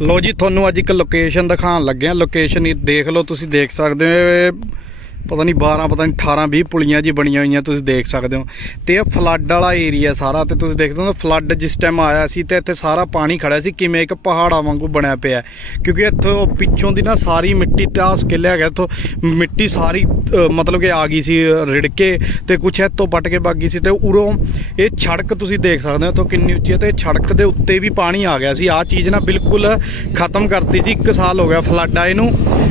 ਲੋ ਜੀ, ਤੁਹਾਨੂੰ ਅੱਜ ਇੱਕ ਲੋਕੇਸ਼ਨ ਦਿਖਾਉਣ ਲੱਗੇ ਆ ਲੋਕੇਸ਼ਨ ਇਹ ਦੇਖ ਲਓ, ਤੁਸੀਂ ਦੇਖ ਸਕਦੇ ਹੋ ਪਤਾ ਨਹੀਂ 12 ਪਤਾ ਨਹੀਂ 18 20 ਪੁਲੀਆਂ ਜੀ ਬਣੀਆਂ ਹੋਈਆਂ, ਤੁਸੀਂ ਦੇਖ ਸਕਦੇ ਹੋ। ਤੇ ਇਹ ਫਲੱਡ ਵਾਲਾ ਏਰੀਆ ਸਾਰਾ, ਤੇ ਤੁਸੀਂ ਦੇਖਦੇ ਹੋ ਫਲੱਡ ਜਿਸ ਟਾਈਮ ਆਇਆ ਸੀ, ਤੇ ਇੱਥੇ ਸਾਰਾ ਪਾਣੀ ਖੜਿਆ ਸੀ, ਕਿਵੇਂ ਇੱਕ ਪਹਾੜਾਂ ਵਾਂਗੂ ਬਣਿਆ ਪਿਆ ਕਿਉਂਕਿ ਇੱਥੋਂ ਪਿੱਛੋਂ ਦੀ ਨਾ ਸਾਰੀ ਮਿੱਟੀ ਤਾਸ ਕੇ ਲਿਆ ਗਿਆ ਇੱਥੋਂ ਮਿੱਟੀ ਸਾਰੀ ਮਤਲਬ ਕਿ ਆ ਗਈ ਸੀ ਰਿੜ ਕੇ ਤੇ ਕੁਛ ਇੱਥੋਂ ਪੱਟ ਕੇ ਵਗ ਗਈ ਸੀ ਤੇ ਉਰੋਂ ਇਹ ਸੜਕ ਤੁਸੀਂ ਦੇਖ ਸਕਦੇ ਹੋ, ਇੱਥੋਂ ਕਿੰਨੀ ਉੱਚੀ ਹੈ ਤੇ ਸੜਕ ਦੇ ਉੱਤੇ ਵੀ ਪਾਣੀ ਆ ਗਿਆ ਸੀ। ਆਹ ਚੀਜ਼ ਨਾ ਬਿਲਕੁਲ ਖਤਮ ਕਰਤੀ ਸੀ 1 ਸਾਲ ਹੋ ਗਿਆ ਫਲੱਡ ਆਏ ਨੂੰ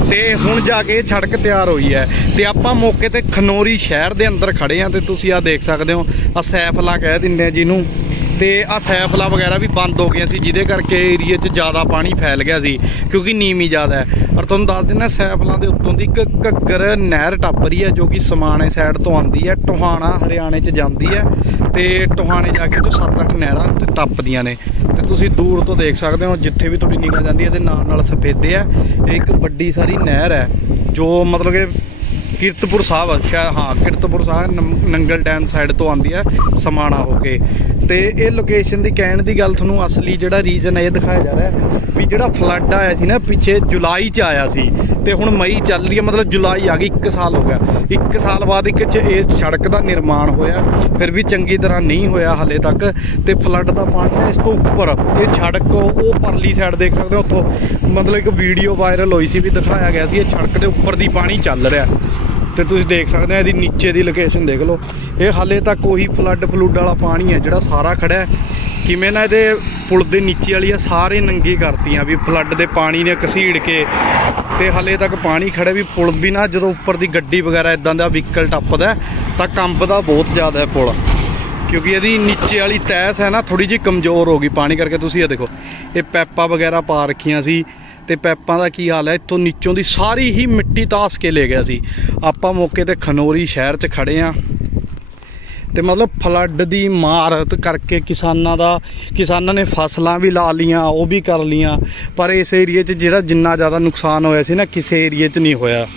ਤੇ ਹੁਣ ਜਾ ਕੇ ਇਹ ਸੜਕ ਤਿਆਰ ਹੋਈ ਹੈ ਤੇ ਆਪਾਂ ਮੌਕੇ ਤੇ ਖਨੋਰੀ ਸ਼ਹਿਰ ਦੇ ਅੰਦਰ ਖੜੇ ਆ ਤੇ ਤੁਸੀਂ ਆ ਦੇਖ ਸਕਦੇ ਹੋ ਆ ਸੈਫਲਾ ਕਹਿ ਦਿੰਦੇ ਆ ਜਿਹਨੂੰ। ਤੇ ਆ ਸੈਫਲਾ ਵਗੈਰਾ ਵੀ ਬੰਦ ਹੋ ਗਈਆਂ ਸੀ, ਜਿਹਦੇ ਕਰਕੇ ਏਰੀਆ 'ਚ ਜ਼ਿਆਦਾ ਪਾਣੀ ਫੈਲ ਗਿਆ ਸੀ, ਕਿਉਂਕਿ ਨੀਵੀਂ ਜ਼ਿਆਦਾ ਹੈ। ਔਰ ਤੁਹਾਨੂੰ ਦੱਸ ਦਿੰਦਾ ਸੈਫਲਾ ਦੇ ਉੱਤੋਂ ਦੀ ਇੱਕ ਘੱਗਰ ਨਹਿਰ ਟੱਪ ਰਹੀ ਹੈ, ਜੋ ਕਿ ਸਮਾਣੇ ਸਾਈਡ ਤੋਂ ਆਉਂਦੀ ਹੈ, ਟੋਹਾਣਾ ਹਰਿਆਣੇ 'ਚ ਜਾਂਦੀ ਹੈ ਤੇ ਟੋਹਾਣੇ ਜਾ ਕੇ ਜੋ 7-8 ਨਹਿਰਾਂ ਟੱਪਦੀਆਂ ਨੇ। ਤੇ ਤੁਸੀਂ ਦੂਰ ਤੋਂ ਦੇਖ ਸਕਦੇ ਹੋ, ਜਿੱਥੇ ਵੀ ਤੁਹਾਡੀ ਨਿਗਾਹ ਜਾਂਦੀ ਹੈ, ਇਹਦੇ ਨਾਲ ਨਾਲ ਸਫੇਦੇ ਆ। ਇਹ ਇੱਕ ਵੱਡੀ ਸਾਰੀ ਨਹਿਰ ਹੈ, ਜੋ ਮਤਲਬ ਕਿ ਕੀਰਤਪੁਰ ਸਾਹਿਬ ਸ਼ਾਇਦ ਹਾਂ, ਕੀਰਤਪੁਰ ਸਾਹਿਬ, ਨੰ- ਨੰਗਲ ਡੈਮ ਸਾਈਡ ਤੋਂ ਆਉਂਦੀ ਹੈ, ਸਮਾਣਾ ਹੋ ਕੇ। ਤੇ ਇਹ ਲੋਕੇਸ਼ਨ ਦੀ ਕਹਿਣ ਦੀ ਗੱਲ ਤੁਹਾਨੂੰ ਅਸਲੀ ਜਿਹੜਾ ਰੀਜਨ ਹੈ, ਇਹ ਦਿਖਾਇਆ ਜਾ ਰਿਹਾ ਵੀ ਜਿਹੜਾ ਫਲੱਡ ਆਇਆ ਸੀ ਨਾ, ਪਿੱਛੇ ਜੁਲਾਈ 'ਚ ਆਇਆ ਸੀ। ਤੇ ਹੁਣ ਮਈ ਚੱਲ ਰਹੀ ਹੈ, ਮਤਲਬ ਜੁਲਾਈ ਆ ਗਈ 1 ਸਾਲ ਹੋ ਗਿਆ। 1 ਸਾਲ ਬਾਅਦ ਇੱਕ ਚ ਇਸ ਸੜਕ ਦਾ ਨਿਰਮਾਣ ਹੋਇਆ, ਫਿਰ ਵੀ ਚੰਗੀ ਤਰ੍ਹਾਂ ਨਹੀਂ ਹੋਇਆ ਹਲੇ ਤੱਕ। ਤੇ ਫਲੱਡ ਦਾ ਪਾਣੀ ਹੈ ਇਸ ਤੋਂ ਉੱਪਰ, ਇਹ ਸੜਕ, ਉਹ ਪਰਲੀ ਸਾਈਡ ਦੇਖ ਸਕਦੇ ਹੋ, ਉੱਥੋਂ ਮਤਲਬ ਇੱਕ ਵੀਡੀਓ ਵਾਇਰਲ ਹੋਈ ਸੀ ਵੀ ਦਿਖਾਇਆ ਗਿਆ ਸੀ, ਇਹ ਸੜਕ ਦੇ ਉੱਪਰ ਦੀ ਪਾਣੀ ਚੱਲ ਰਿਹਾ। ਤੇ ਤੁਸੀਂ ਦੇਖ ਸਕਦੇ ਹੋ ਇਹਦੀ ਨੀਚੇ ਦੀ ਲੋਕੇਸ਼ਨ ਦੇਖ ਲਓ। ਇਹ ਹਾਲੇ ਤੱਕ ਉਹੀ ਫਲੱਡ ਫਲੂਡ ਵਾਲਾ ਪਾਣੀ ਹੈ ਜਿਹੜਾ ਸਾਰਾ ਖੜਾ ਕਿਵੇਂ ਨਾ ਇਹਦੇ ਪੁਲ ਦੇ ਨੀਚੇ ਵਾਲੀ ਆ ਸਾਰੇ ਨੰਗੀ ਕਰਤੀਆਂ ਵੀ ਫਲੱਡ ਦੇ ਪਾਣੀ ਨੇ ਘਸੀੜ ਕੇ। ਤੇ ਹਲੇ ਤੱਕ ਪਾਣੀ ਖੜਾ ਵੀ ਪੁਲ ਵੀ ਨਾ ਜਦੋਂ ਉੱਪਰ ਦੀ ਗੱਡੀ ਵਗੈਰਾ ਇਦਾਂ ਦਾ ਵਹੀਕਲ ਟੱਪਦਾ ਹੈ, ਤਾਂ ਕੰਬਦਾ ਬਹੁਤ ਜ਼ਿਆਦਾ ਹੈ ਪੁਲ। ਕਿਉਂਕਿ ਇਹਦੀ ਨੀਚੇ ਵਾਲੀ ਤੈਸ ਹੈ ਨਾ ਥੋੜੀ ਜਿਹੀ ਕਮਜ਼ੋਰ ਹੋ ਗਈ ਪਾਣੀ ਕਰਕੇ। ਤੁਸੀਂ ਇਹ ਦੇਖੋ ਇਹ ਪੈਪਾਂ ਵਗੈਰਾ ਪਾ ਰੱਖੀਆਂ ਸੀ। ਤੇ ਪੈਪਾਂ ਦਾ ਕੀ ਹਾਲ ਹੈ? ਇੱਥੋਂ ਨੀਚੋਂ ਦੀ ਸਾਰੀ ਹੀ ਮਿੱਟੀ ਤਾਸ ਕੇ ਲੈ ਗਿਆ ਸੀ। ਆਪਾਂ ਮੌਕੇ ਤੇ ਖਨੋਰੀ ਸ਼ਹਿਰ 'ਚ ਖੜੇ ਆ। ਤੇ ਮਤਲਬ ਫਲੱਡ ਦੀ ਮਾਰਤ ਕਰਕੇ ਕਿਸਾਨਾਂ ਦਾ, ਕਿਸਾਨਾਂ ਨੇ ਫਸਲਾਂ ਵੀ ਲਾ ਲੀਆਂ ਉਹ ਵੀ ਕਰ ਲੀਆਂ ਪਰ ਇਸ ਏਰੀਏ 'ਚ ਜਿਹੜਾ ਜਿੰਨਾ ਜ਼ਿਆਦਾ ਨੁਕਸਾਨ ਹੋਇਆ ਸੀ ਨਾ, ਕਿਸੇ ਏਰੀਏ 'ਚ ਨਹੀਂ ਹੋਇਆ।